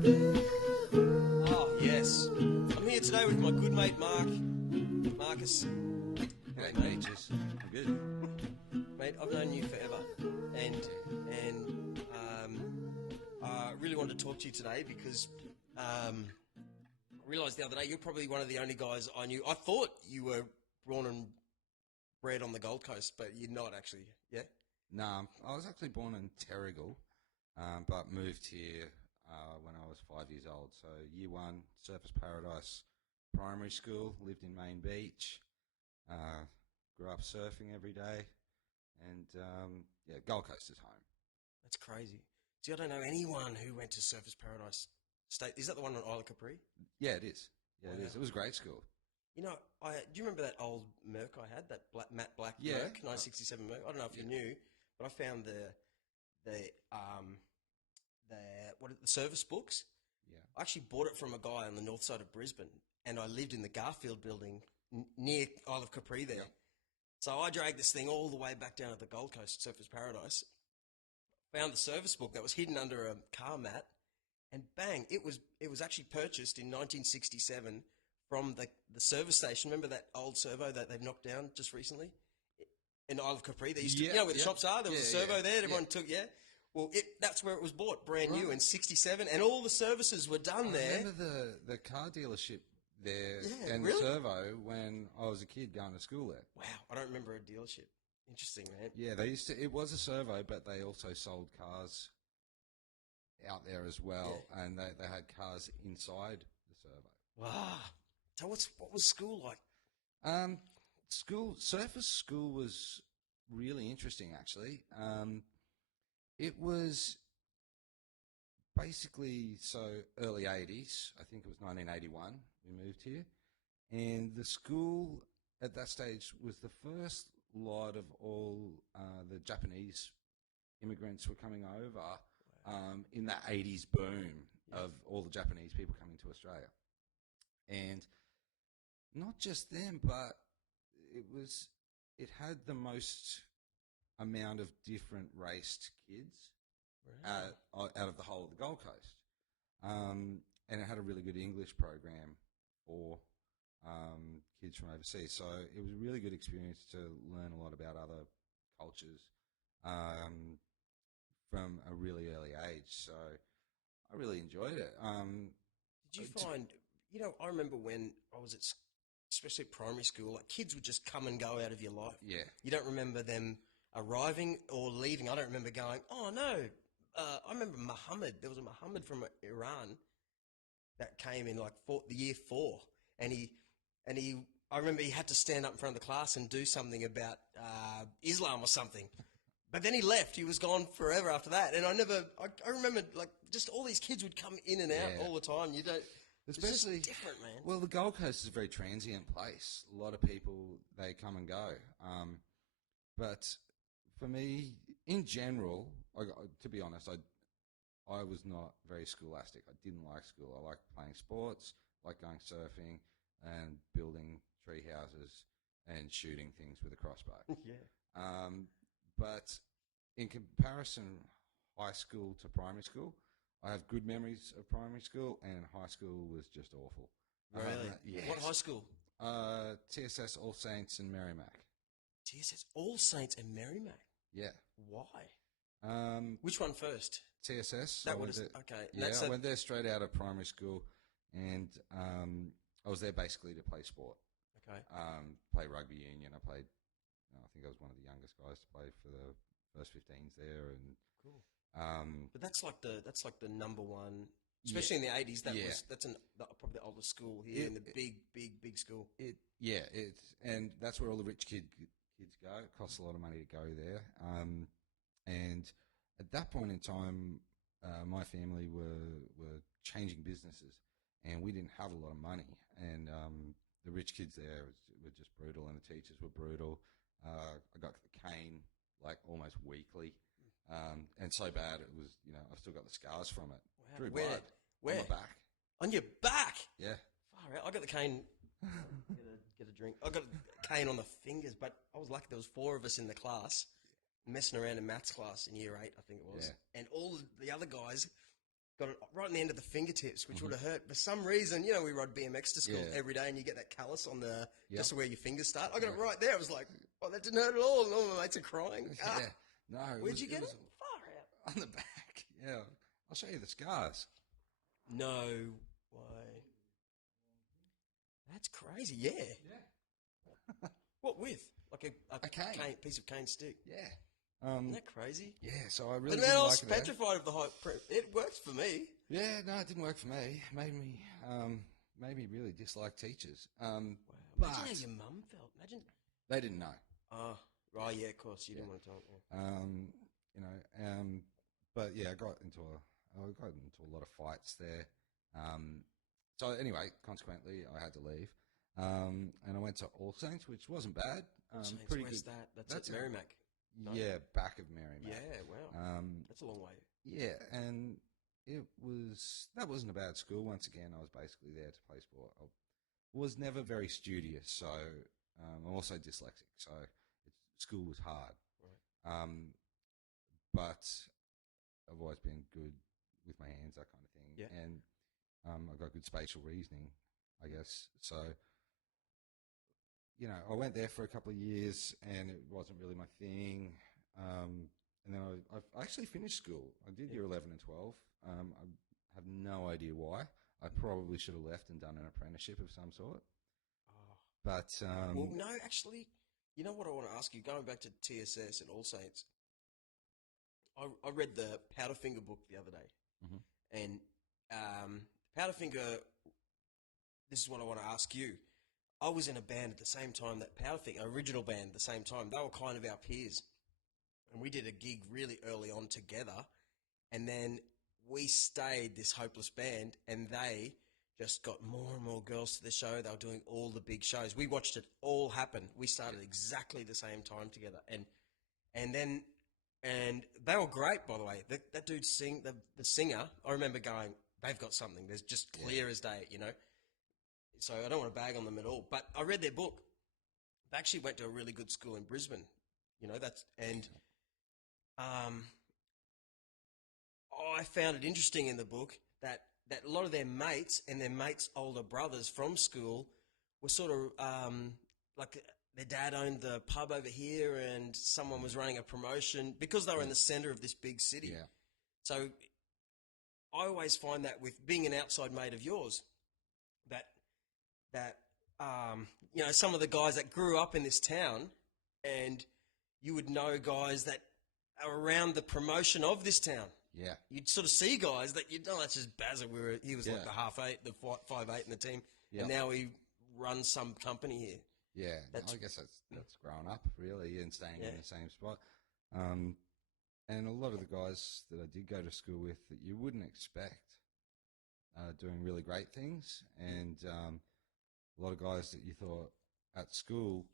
Oh, yes. I'm here today with my good mate Marcus. Hey, Mate. Peaches. I'm good. Mate, I've known you forever, and I really wanted to talk to you today because I realised the other day you're probably one of the only guys I knew. I thought you were born and bred on the Gold Coast, but you're not actually. Yeah. No, I was actually born in Terrigal, but moved here when I was 5 years old. So year one, Surfers Paradise Primary School, lived in Main Beach, grew up surfing every day, and yeah, Gold Coast is home. That's crazy. See, I don't know anyone who went to Surfers Paradise State. Is that the one on Isle of Capri? Yeah, it is. Yeah, it Wow. is. It was a great school. You know, do you remember that old Merc I had, that matte black Yeah. Merc, 1967 Merc? I don't know if you knew, but I found the the service books. Yeah. I actually bought it from a guy on the north side of Brisbane, and I lived in the Garfield building near Isle of Capri there. Yeah. So I dragged this thing all the way back down to the Gold Coast, Surfers Paradise, found the service book that was hidden under a car mat, and bang, it was actually purchased in 1967 from the service station. Remember that old servo that they've knocked down just recently? In Isle of Capri, they used to, you know where the shops are? There was a servo there, everyone took, Well, that's where it was bought, brand new in 67, and all the services were done there. I remember the car dealership there and really? the servo when I was a kid going to school there. Wow, I don't remember a dealership. Interesting, man. Yeah, they used to. It was a servo, but they also sold cars out there as well, and they had cars inside the servo. Wow. So what was school like? Surface school was really interesting, actually. It was basically early 80s. I think it was 1981 we moved here. And the school at that stage was the first lot of all the Japanese immigrants were coming over in that 80s boom of all the Japanese people coming to Australia. And not just them, but it had the most amount of different raced kids out of the whole of the Gold Coast. And it had a really good English program for kids from overseas. So it was a really good experience to learn a lot about other cultures from a really early age. So I really enjoyed it. Did you find, I remember when I was especially at primary school, like kids would just come and go out of your life. Yeah. You don't remember them arriving or leaving. I don't remember going, oh no. I remember Muhammad. There was a Muhammad from Iran that came in like the year 4, and I remember he had to stand up in front of the class and do something about Islam or something. But then he left. He was gone forever after that. And I remember like just all these kids would come in and out all the time. Especially, it's just different, man. Well, the Gold Coast is a very transient place. A lot of people, they come and go. But for me, in general, to be honest, I was not very scholastic. I didn't like school. I liked playing sports, liked going surfing and building tree houses and shooting things with a crossbow. But in comparison, high school to primary school, I have good memories of primary school, and high school was just awful. Really? Yes. What high school? TSS All Saints and Merrimack. TSS All Saints and Merrimack? Yeah. Why? Which one first? TSS. Okay. Yeah, I went there straight out of primary school, and I was there basically to play sport. Okay. Play rugby union. I think I was one of the youngest guys to play for the first 15s there, and cool. But that's like the number one, especially in the 80s. That's probably the oldest school here in the big school. And that's where all the rich kids go. It costs a lot of money to go there. And at that point in time, my family were changing businesses, and we didn't have a lot of money. And the rich kids there were just brutal, and the teachers were brutal. I got the cane like almost weekly. And so bad it was, I've still got the scars from it. Wow. Drew Where? blood. On my back. On your back? Yeah. Far out. I got the cane. Get a drink. I got a cane on the fingers, but I was lucky there was 4 of us in the class messing around in maths class in year 8, I think it was. Yeah. And all the other guys got it right in the end of the fingertips, which would have hurt. For some reason, you know, we rode BMX to school every day, and you get that callus on the just where your fingers start. I got it right there. I was like, oh, that didn't hurt at all. And all my mates are crying. Ah, No. where'd you get it? Far out. On the back. Yeah. I'll show you the scars. No way. That's crazy. Yeah. What with? Like a cane, piece of cane stick. Yeah. Isn't that crazy? Yeah, so I really And didn't then I like was it there. petrified of the high prep. It works for me. Yeah, no, it didn't work for me. Made me really dislike teachers. Wow. But Imagine how your mum felt. Imagine. they didn't know. Oh, right, yeah, of course. You didn't want to tell them. You know, but yeah, I got into a lot of fights there. So anyway, consequently, I had to leave. And I went to All Saints, which wasn't bad. Saints, Pretty where's good. that? That's at Merrimack. No? Yeah, back of Merrimack. Yeah, wow. That's a long way. Yeah, and that wasn't a bad school. Once again, I was basically there to play sport. I was never very studious, so I'm also dyslexic, so school was hard. Right. But I've always been good with my hands, that kind of thing. Yeah. And I've got good spatial reasoning, I guess. So, you know, I went there for a couple of years, and it wasn't really my thing. And then I actually finished school. I did year 11 and 12. I have no idea why. I probably should have left and done an apprenticeship of some sort. Oh. But well, no, actually, you know what I want to ask you? Going back to TSS and All Saints, I read the Powderfinger book the other day, and Powderfinger. This is what I want to ask you. I was in a band at the same time that Powderfinger, original band, at the same time. They were kind of our peers, and we did a gig really early on together, and then we stayed this hopeless band, and they just got more and more girls to the show. They were doing all the big shows. We watched it all happen. We started exactly the same time together, and they were great, by the way. That dude the singer. I remember going, they've got something. There's just clear as day, you know. So I don't want to bag on them at all. But I read their book. They actually went to a really good school in Brisbane, you know. I found it interesting in the book that a lot of their mates and their mates' older brothers from school were sort of like their dad owned the pub over here, and someone was running a promotion because they were in the centre of this big city. Yeah. So I always find that with being an outside mate of yours, that you know, some of the guys that grew up in this town, and you would know guys that are around the promotion of this town. Yeah. You'd sort of see guys that you'd know, that's just Bazza. He was like the 5'8", the 5'8" in the team, and now he runs some company here. Yeah, I guess that's growing up really and staying in the same spot. And a lot of the guys that I did go to school with that you wouldn't expect doing really great things, and a lot of guys that you thought at school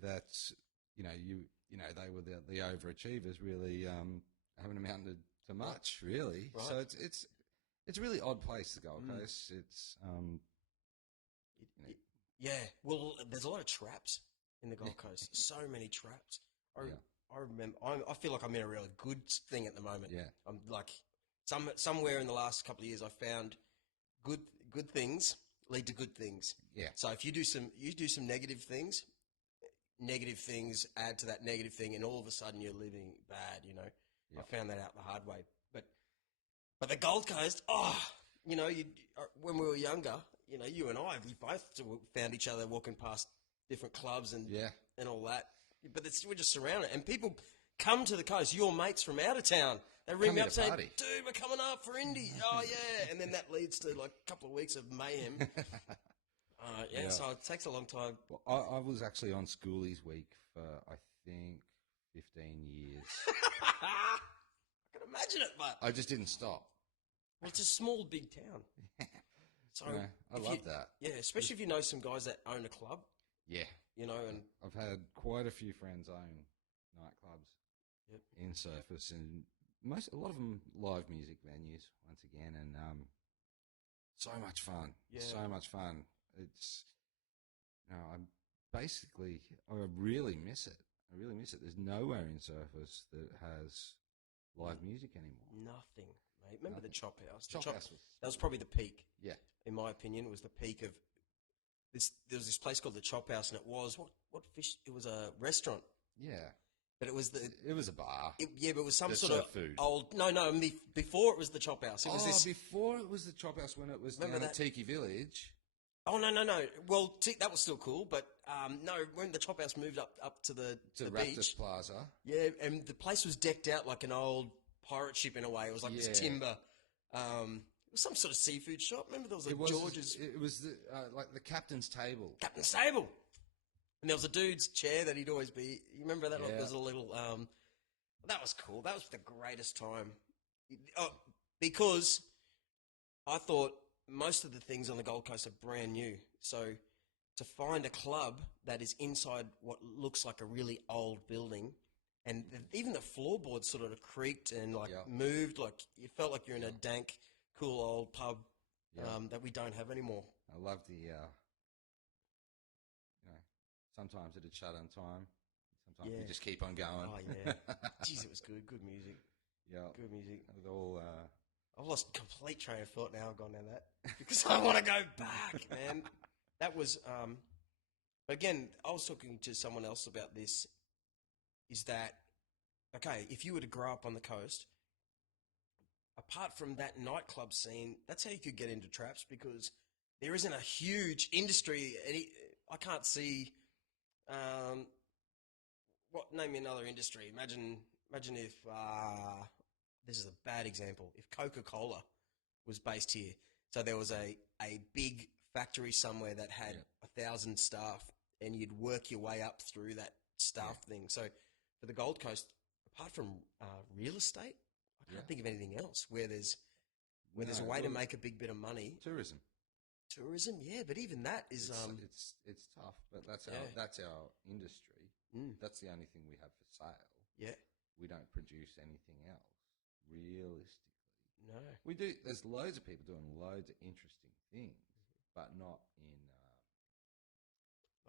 that you know they were the overachievers really haven't amounted to much really. Right. So it's a really odd place, the Gold Coast. It's yeah. Well, there's a lot of traps in the Gold Coast. So many traps. I remember. I feel like I'm in a really good thing at the moment. Yeah. I'm like somewhere in the last couple of years, I found good things lead to good things. Yeah. So if you do some negative things add to that negative thing, and all of a sudden you're living bad. You know. Yeah. I found that out the hard way. But the Gold Coast, you know, when we were younger, you know, you and I, we both found each other walking past different clubs and all that. But we're just surrounded, and people come to the coast. Your mates from out of town, they ring me up saying, "Dude, we're coming up for Indy." Oh yeah, and then that leads to like a couple of weeks of mayhem. So it takes a long time. Well, I was actually on Schoolies Week for I think 15 years. I can imagine it, but I just didn't stop. Well, it's a small, big town. So I love that. Yeah, especially if you know some guys that own a club. Yeah. You know, and I've had quite a few friends own nightclubs in Surfers, and a lot of them live music venues once again, and so much fun. Yeah. So much fun. It's I really miss it. There's nowhere in Surfers that has live music anymore. Nothing. mate. Remember the Chop House? Chop House was... That was probably the peak. Yeah. In my opinion, it was the peak of this. There was this place called the Chop House, and it was what fish? It was a restaurant. Yeah. But it was a bar. But it was some that sort of food. old. No, before it was the Chop House. It was this. Before it was the Chop House, when it was down at Tiki Village. Oh no! Well, that was still cool, but no, when the Chop House moved up to the Raptors beach Plaza. Yeah, and the place was decked out like an old pirate ship in a way. It was like this timber. It was some sort of seafood shop. Remember there was George's. It was like the captain's table. Captain's table. And there was a dude's chair that he'd always be. You remember that? Yeah. There was a little. That was cool. That was the greatest time. Because I thought most of the things on the Gold Coast are brand new. So to find a club that is inside what looks like a really old building, and even the floorboards sort of creaked and moved, like you felt like you're in a dank, cool old pub that we don't have anymore. I love the. Sometimes it'd shut on time. Sometimes we just keep on going. Oh yeah, jeez, it was good. Good music. Yeah, good music. With all. I've lost complete train of thought now. I've gone down that because I want to go back, man. That was. Again, I was talking to someone else about this. Is that okay? If you were to grow up on the coast, apart from that nightclub scene, that's how you could get into traps because there isn't a huge industry. I can't see. Name me another industry. Imagine if this is a bad example. If Coca-Cola was based here, so there was a big factory somewhere that had 1,000 staff, and you'd work your way up through that staff thing. So for the Gold Coast, apart from real estate, I can't think of anything else where there's a way to make a big bit of money. Tourism, yeah, but even that is it's tough. But that's our industry. That's the only thing we have for sale. Yeah, we don't produce anything else realistically. No, we do. There's loads of people doing loads of interesting things, but not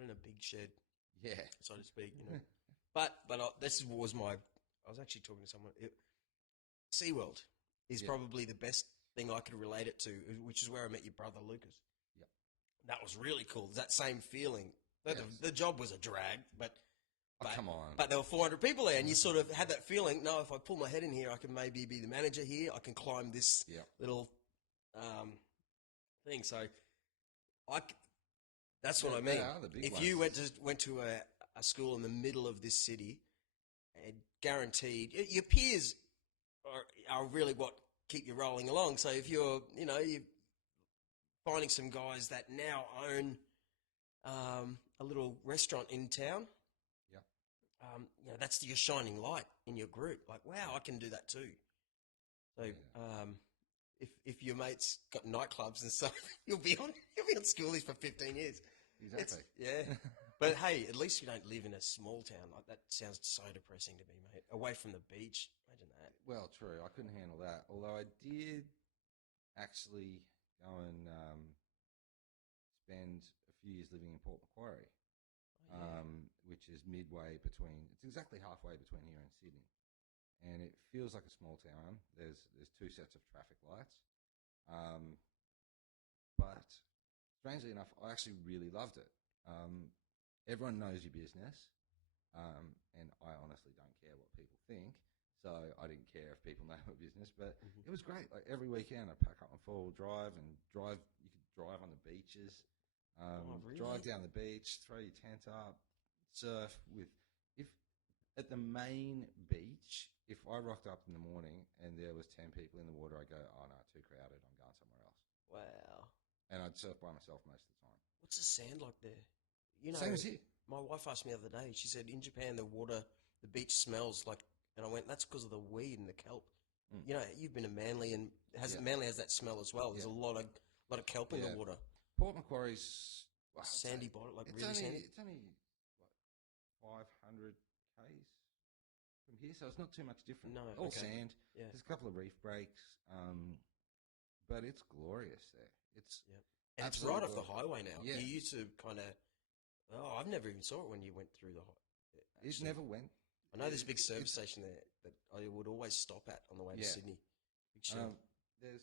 in a big shed. Yeah, so to speak. But this was my. I was actually talking to someone. SeaWorld is probably the best thing I could relate it to, which is where I met your brother Lucas. Yeah, that was really cool. That same feeling. The job was a drag, but come on. But there were 400 people there, and you sort of had that feeling. No, if I pull my head in here, I can maybe be the manager here. I can climb this little thing. So, that's what I mean. If you went to a school in the middle of this city, and guaranteed your peers are really what keep you rolling along. So if you're finding some guys that now own a little restaurant in town. That's your shining light in your group. Like, wow, I can do that too. So, if your mates got nightclubs and stuff, you'll be on schoolies for 15 years. Exactly. But hey, at least you don't live in a small town. Like that sounds so depressing to me, mate. Away from the beach. Imagine that. Well, true. I couldn't handle that. Although I did actually go and spend a few years living in Port Macquarie. Which is midway between. It's exactly halfway between here and Sydney, and it feels like a small town. There's two sets of traffic lights, but strangely enough, I actually really loved it. Everyone knows your business, and I honestly don't care what people think. So I didn't care if people know my business, but it was great. Like every weekend, I pack up my 4-wheel drive and drive. You could drive on the beaches. Really? Drive down the beach, throw your tent up, surf if at the main beach, if I rocked up in the morning and there was 10 people in the water, I'd go, oh no, too crowded, I'm going somewhere else. Wow. And I'd surf by myself most of the time. What's the sand like there? Same as here. My wife asked me the other day, she said in Japan the beach smells like, and I went, that's because of the weed and the kelp. You've been to Manly, and Manly has that smell as well. There's a lot of kelp in the water. Port Macquarie's sandy bottom, like really sandy. It's only 500 k's from here, so it's not too much different. No, all sand. Yeah. There's a couple of reef breaks, but it's glorious there. And it's right off the highway now. Yeah. You used to kind of. Oh, I've never even saw it when you went through the. It never went. I know there's a big service station there that I would always stop at on the way to Sydney. Sure. There's